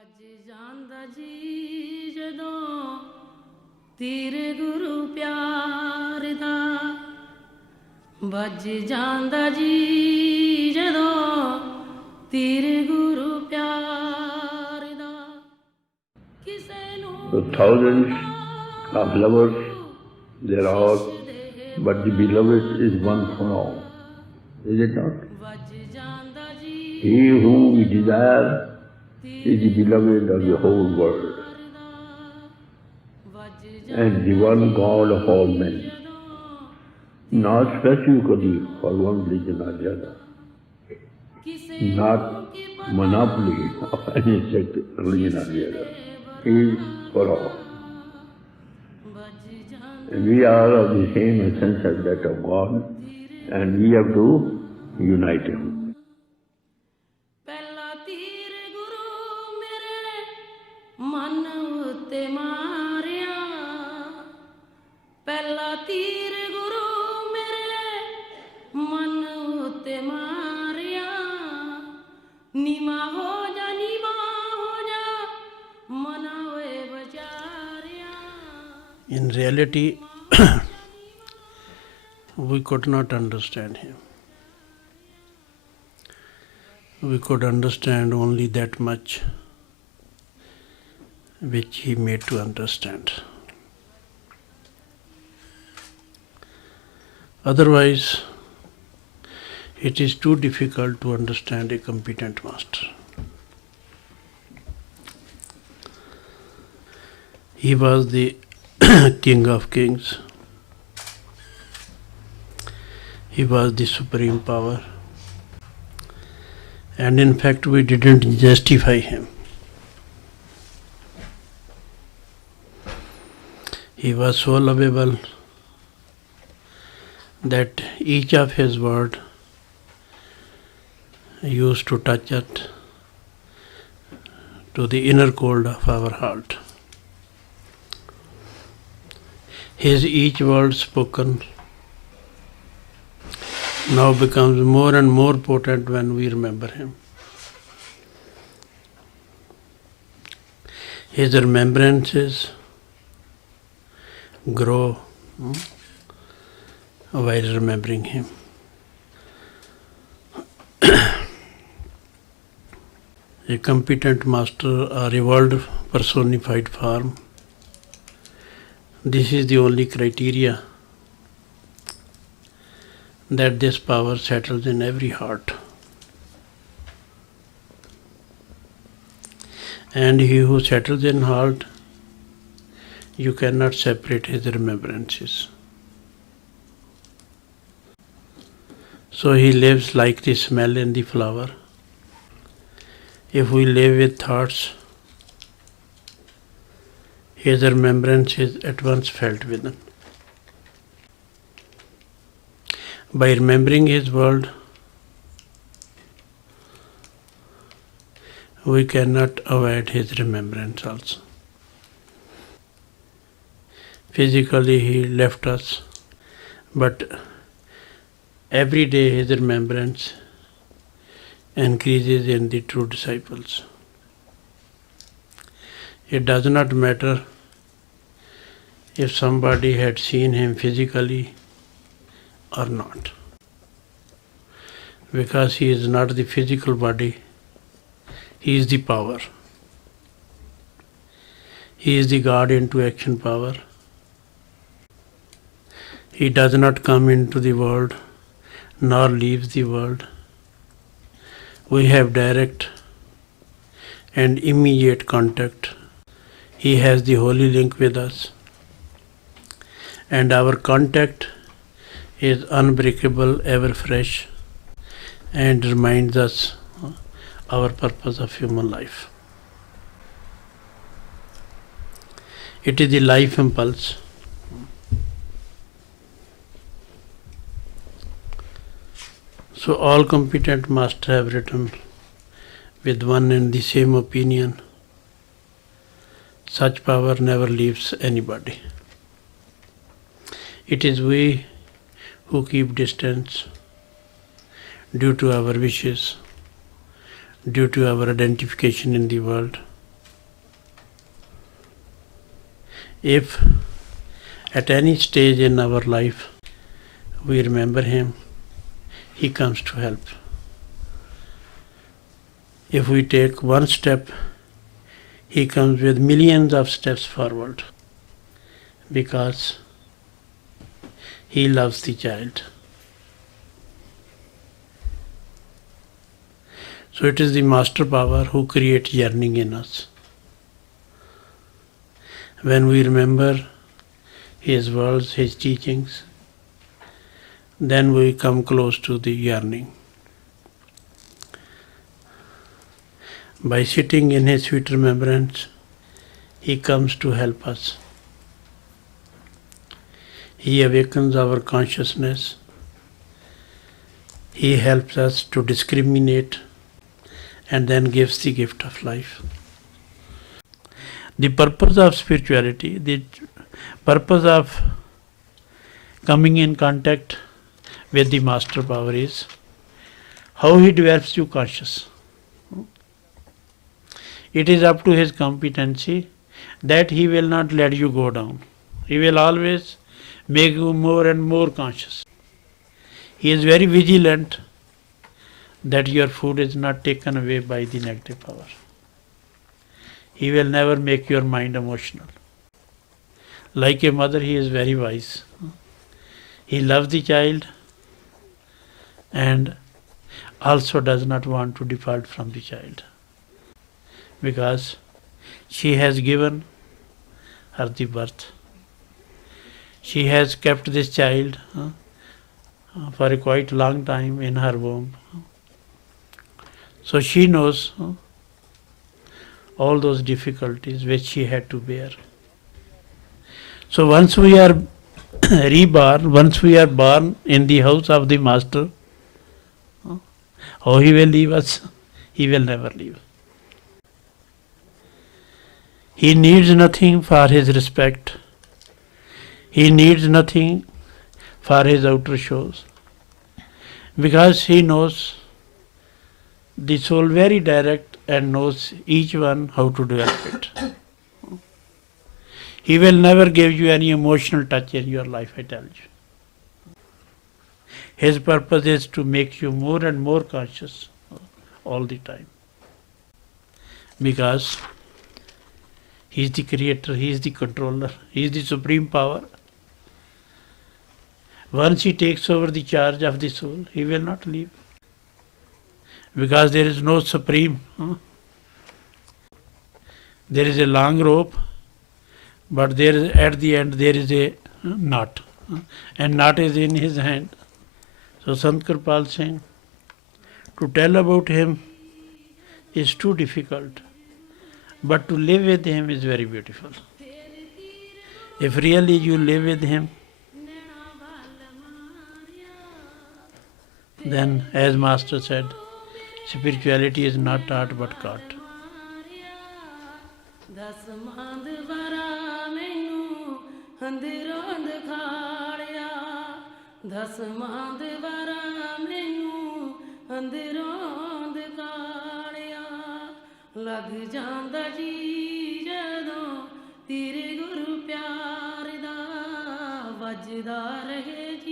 ਵੱਜ ਜਾਂਦਾ ਜੀ ਜਦੋਂ ਤੀਰ ਗੁਰੂ ਪਿਆਰ ਦਾ, ਵੱਜ ਜਾਂਦਾ ਜੀ ਜਦੋਂ ਤੀਰ ਗੁਰੂ ਪਿਆਰ ਦਾ। ਕਿਸੇ ਨੂੰ The thousands of lovers there are, but the beloved is one for all. Is it not? ਵੱਜ ਜਾਂਦਾ ਜੀ He whom we desire is the beloved of the whole world and the one God of all men, not specifically for one religion or the other, not monopoly of any sect, religion or the other. He is for all. And we are of the same essence as that of God, and we have to unite Him. ਪਹਿਲਾ ਤੀਰ ਗੁਰੂ ਮੇਰੇ ਮਨ ਉੱਤੇ ਮਾਰਿਆ, ਪਹਿਲਾ ਤੀਰ ਗੁਰੂ ਮੇਰੇ ਮਨ ਉੱਤੇ ਮਾਰਿਆ, ਨੀਵਾ ਹੋ ਜਾ ਮਨਾ ਹੋਏ ਵਿਚਾਰਿਆ। In reality, we could not understand him. We could understand only that much which he made to understand. Otherwise, it is too difficult to understand a competent master. He was the King of Kings. He was the supreme power. And in fact, we didn't justify him. He was so lovable that each of his words used to touch it to the inner cold of our heart. His each word spoken now becomes more and more potent when we remember him. His remembrances grow while remembering him. A competent master or a world personified form, this is the only criteria that this power settles in every heart. And he who settles in heart, you cannot separate his remembrances. So he lives like the smell in the flower. If we live with thoughts, his remembrance is at once felt within. By remembering his word, we cannot avoid his remembrance also. Physically he left us, but every day his remembrance increases in the true disciples. It does not matter if somebody had seen him physically or not, because he is not the physical body, he is the power. He is the God into action power. He does not come into the world nor leaves the world. We have direct and immediate contact. He has the holy link with us, and our contact is unbreakable, ever fresh, and reminds us our purpose of human life. It is the life impulse. So all competent masters have written with one and the same opinion. Such power never leaves anybody. It is we who keep distance due to our wishes, due to our identification in the world, If at any stage in our life we remember him, he comes to help. If we take one step, he comes with millions of steps forward, because he loves the child. So it is the master power who creates yearning in us. When we remember his words, his teachings, then we come close to the yearning. By sitting in his sweet remembrance, he comes to help us. He awakens our consciousness. He helps us to discriminate and then gives the gift of life. The purpose of spirituality, the purpose of coming in contact with the master power is how he develops you conscious. It is up to his competency that he will not let you go down. He will always make you more and more conscious. He is very vigilant that your food is not taken away by the negative power. He will never make your mind emotional. Like a mother, he is very wise. He loves the child and also does not want to depart from the child, because she has given her the birth. She has kept this child for a quite long time in her womb. So she knows all those difficulties which she had to bear. So once we are reborn, once we are born in the house of the master, how he will leave us? He will never leave. He needs nothing for his respect. He needs nothing for his outer shows, because he knows the soul very direct and knows each one how to develop it. He will never give you any emotional touch in your life, I tell you. His purpose is to make you more and more conscious all the time, because he is the creator, he is the controller, he is the supreme power. Once he takes over the charge of the soul, he will not leave, because there is no supreme. There is a long rope, but there is, at the end there is a knot, and knot is in his hand. So Sant Kirpal Singh, to tell about him is too difficult, but to live with him is very beautiful. If really you live with him, then, as Master said, spirituality is not taught but caught. ਲੱਗ ਜਾਂਦਾ ਜੀ ਜਦੋਂ ਤੇਰੇ ਗੁਰੂ ਪਿਆਰ ਦਾ ਵੱਜਦਾ ਰਹੇ ਜੀ